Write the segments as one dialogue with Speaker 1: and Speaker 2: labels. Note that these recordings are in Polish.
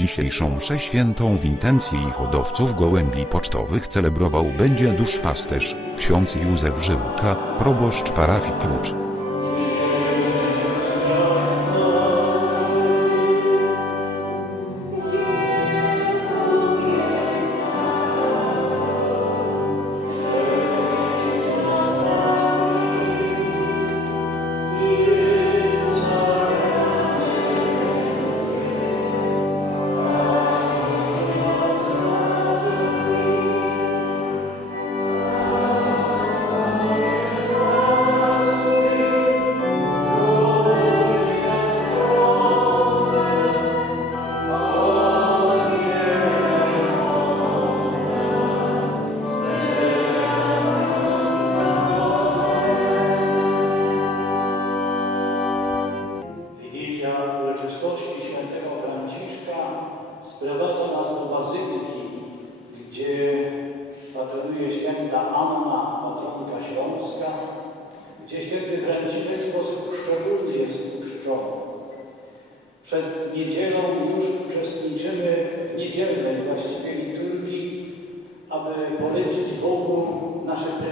Speaker 1: Dzisiejszą mszę świętą w intencji hodowców gołębi pocztowych celebrował będzie duszpasterz, ksiądz Józef Żyłka, proboszcz parafii Klucz.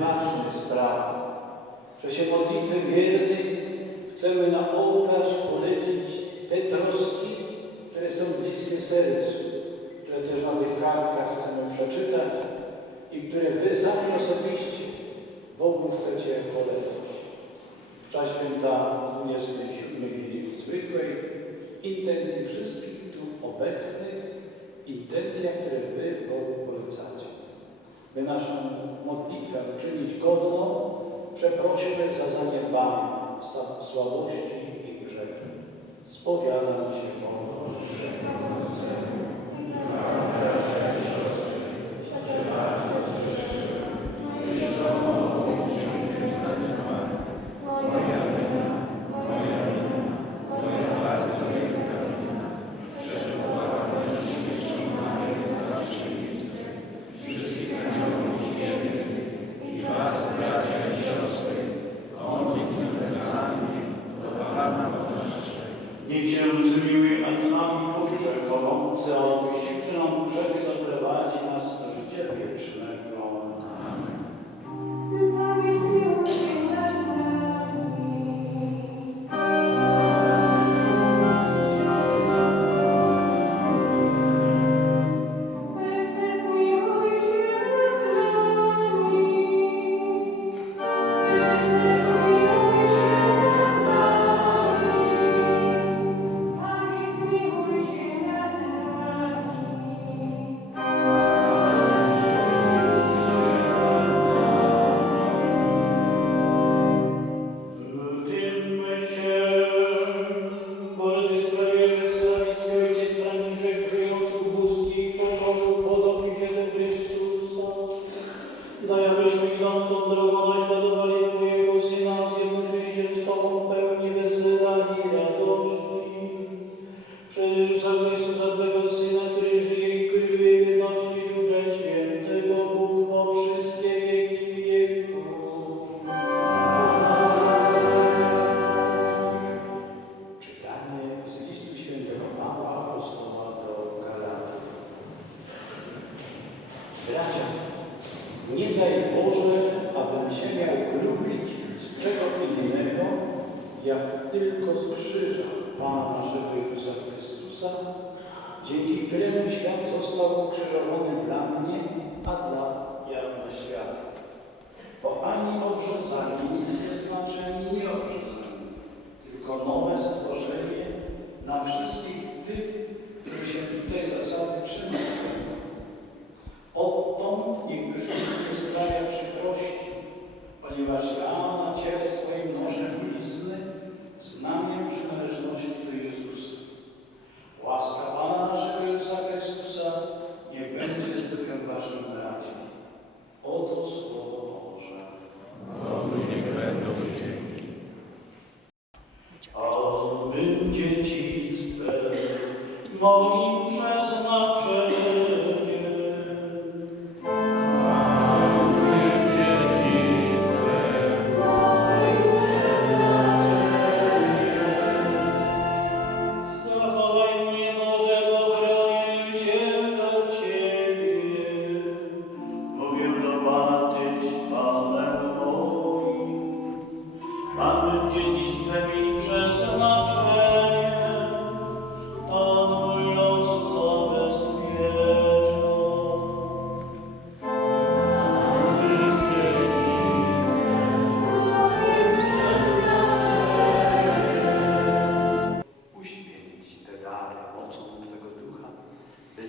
Speaker 2: Prywatne sprawy. W czasie modlitwy wiernych chcemy na ołtarz polecić te troski, które są bliskie sercu, które też na tych kartkach chcemy przeczytać i które Wy sami osobiście Bogu chcecie polecić. Czas święta 27 niedzieli zwykłej, intencji wszystkich tu obecnych, intencja, które Wy Bogu polecacie. By naszą modlitwę uczynić godną, przeprośmy za zaniedbanie, za słabości i grzechy. Spowiadam się Bogu. Niech descer da riba. Krzyża Pana naszego Jezusa Chrystusa, dzięki któremu świat został ukrzyżowany dla mnie, a dla jawna świata. Bo ani obrzezani nic nie znaczy, ani nieobrzezani, tylko nowe stworzenie na wszystkich tych, którzy się tej zasady trzymają. Odtąd niech już nie sprawia przykrości, ponieważ ja na ciele swoim noszę blizny, znamiem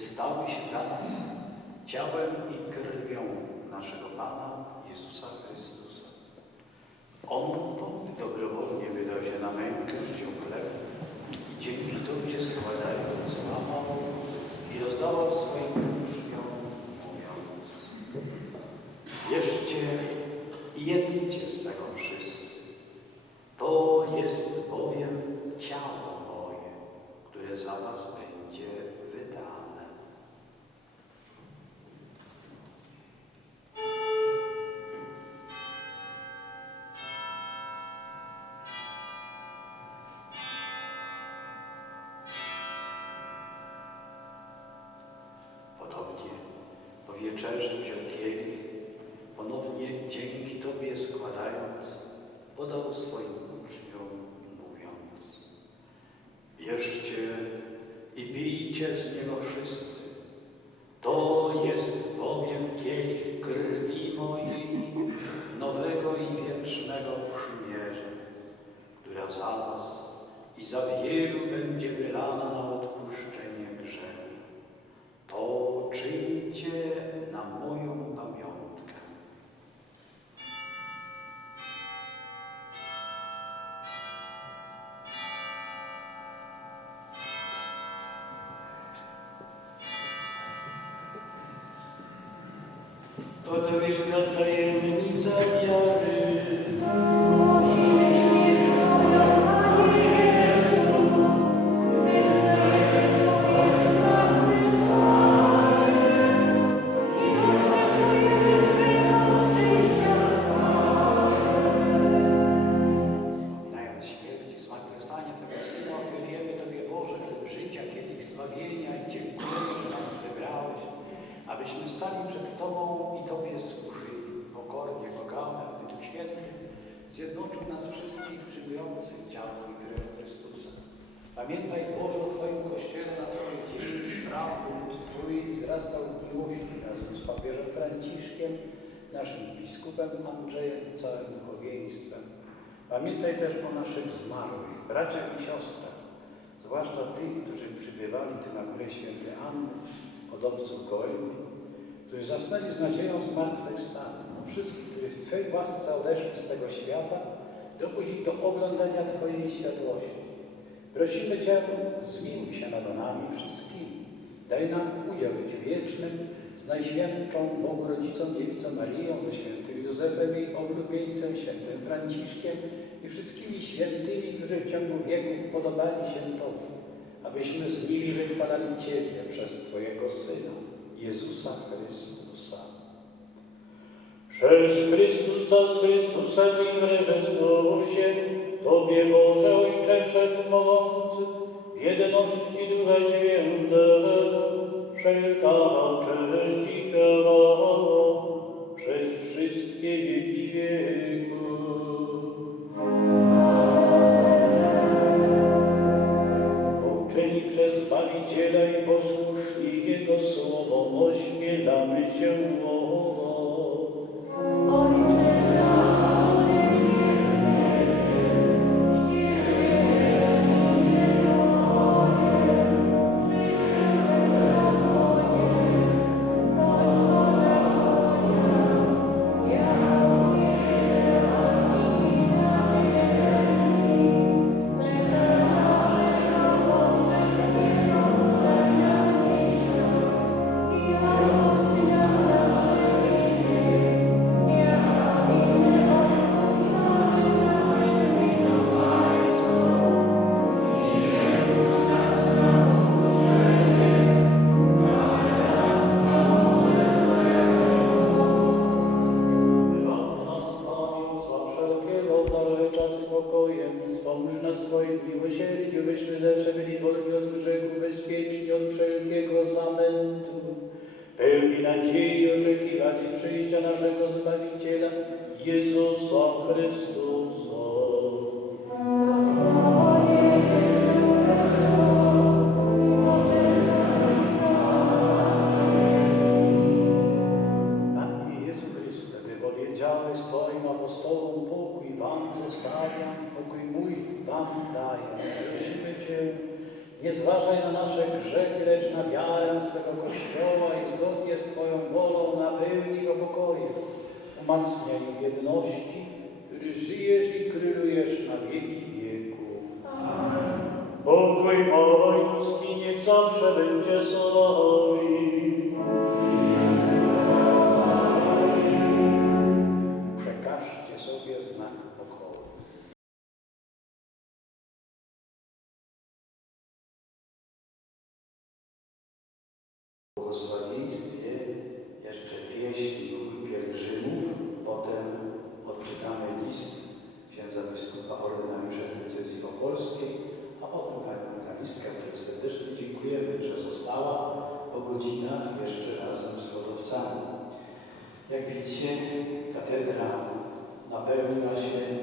Speaker 2: stały się dla nas ciałem i
Speaker 3: krwią
Speaker 2: naszego Pana Jezusa Chrystusa. On dobrowolnie wydał się na mękę, wziął chleb i dzięki tobie składając łamał i rozdawał swoim uczniom, mówiąc Bierzcie i jedzcie z tego wszyscy. To jest bowiem ciało moje, które za was wieczerzy wziął ponownie dzięki Tobie składając, podał swoim uczniom, mówiąc Bierzcie i pijcie z niego wszyscy. To jest bowiem kielich krwi mojej, nowego i wiecznego przymierza, która za was i za wielu będzie wylana na odpuszczenie grzechu. To czyńcie na moją pamiątkę. Oto wielka tajemnica wiary. Franciszkiem, naszym biskupem Andrzejem, całym duchowieństwem. Pamiętaj też o naszych zmarłych, braciach i siostrach, zwłaszcza tych, którzy przybywali tu na górę świętej Anny, hodowców gołębi, którzy zasnęli z nadzieją zmartwychwstania. O wszystkich, którzy w Twej łasce odeszli z tego świata, dopuść ich do oglądania Twojej światłości. Prosimy Cię, zmiłuj się nad nami wszystkimi. Daj nam udział w wiecznym z Najświętszą Bogu Rodzicą Dziewicą Marią, ze świętym Józefem jej oblubieńcem, świętym Franciszkiem i wszystkimi świętymi, którzy w ciągu wieków podobali się Tobie, abyśmy z nimi wychwalali Ciebie przez Twojego Syna, Jezusa Chrystusa.
Speaker 4: Przez Chrystusa z Chrystusem i w Chrystusie, Tobie Boże Ojcze Wszechmogący, w jedności Ducha Świętego, wszelka cześć i chwała przez wszystkie wieki wieków. Pouczeni przez Zbawiciela i posłuszni Jego słowom, ośmielamy się zawsze będzie z
Speaker 2: Jak widzicie, katedra napełniła się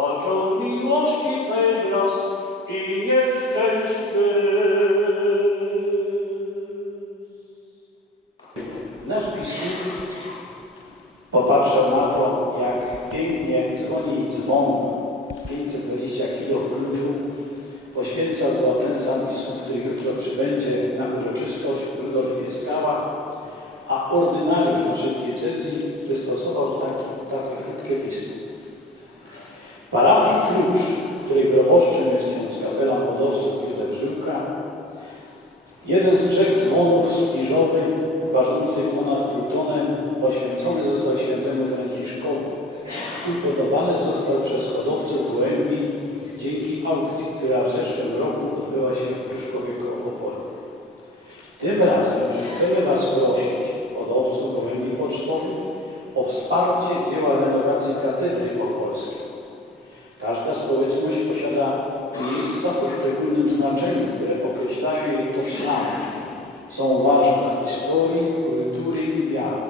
Speaker 4: Zobaczą miłości Twej i.
Speaker 2: Nasz na to, jak pięknie dzwoni dzwon 520 kg w kluczu. Poświęcał go ten sam biskup, który jutro przybędzie na uroczystość w Rudolfie Skała, a ordynariusz naszej diecezji wystosował taki, takie krótkie pismo. Klucz, której proboszczem jest ksiądz kapela Modowców i Chlebrzywka, Jeden z trzech dzwonów zbliżowy, ważący ponad pół poświęcony został świętemu Franciszkowi. Ufundowany został przez hodowców gołębi dzięki aukcji, która w zeszłym roku odbyła się w Pruszkowie koło Opola. Tym razem chcemy Was prosić, hodowców gołębi pocztowych, o wsparcie dzieła renowacji katedry opolskiej. Każda społeczność posiada miejsca o szczególnym znaczeniu, które określają jej tożsamość. Są ważne dla historii, kultury i wiary.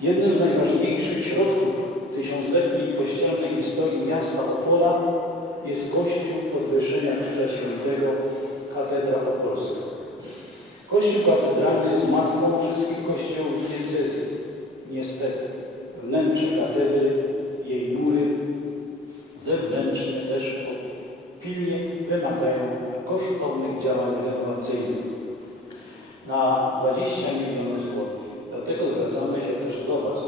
Speaker 2: Jednym z najważniejszych środków tysiącletniej kościelnej historii miasta Opola jest Kościół Podwyższenia Krzyża Świętego, Katedra Opolska. Kościół katedralny jest matką wszystkich kościołów diecezji. Niestety, wnętrze katedry, jej mury, zewnętrzne też pilnie wymagają kosztownych działań renowacyjnych na 20 milionów złotych. Dlatego zwracamy się też do Was,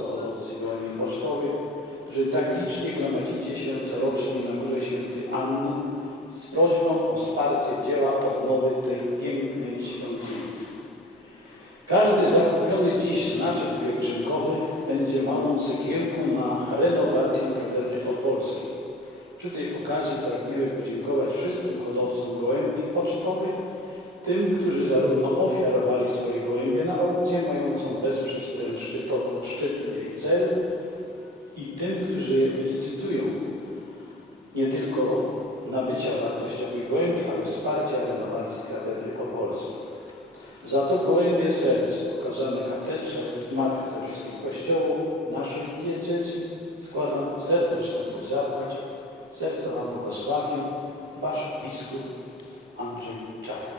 Speaker 2: gołębi pocztowych, którzy tak licznie gromadzicie się corocznie na Górze Świętej Anny z prośbą o wsparcie dzieła odnowy tej pięknej świątyni. Każdy zakupiony dziś znaczek pielgrzymkowy będzie małą cegiełką na renowację katedry opolskiej. Przy tej okazji pragniemy podziękować wszystkim hodowcom gołębi pocztowych, tym, którzy zarówno ofiarowali swoje gołębie na aukcję mającą wesprzeć ten szczytowo, szczytny cel i tym, którzy licytują nie tylko nabycia wartościowych gołębi, ale wsparcia renowacji katedry opolskiej. Za to gołębie serce pokazane katedrze Matce Wszystkich Kościołów naszej diecezji składam serdeczną zapłać. Serce Wam błogosławię, Wasz biskup Andrzej Czarny.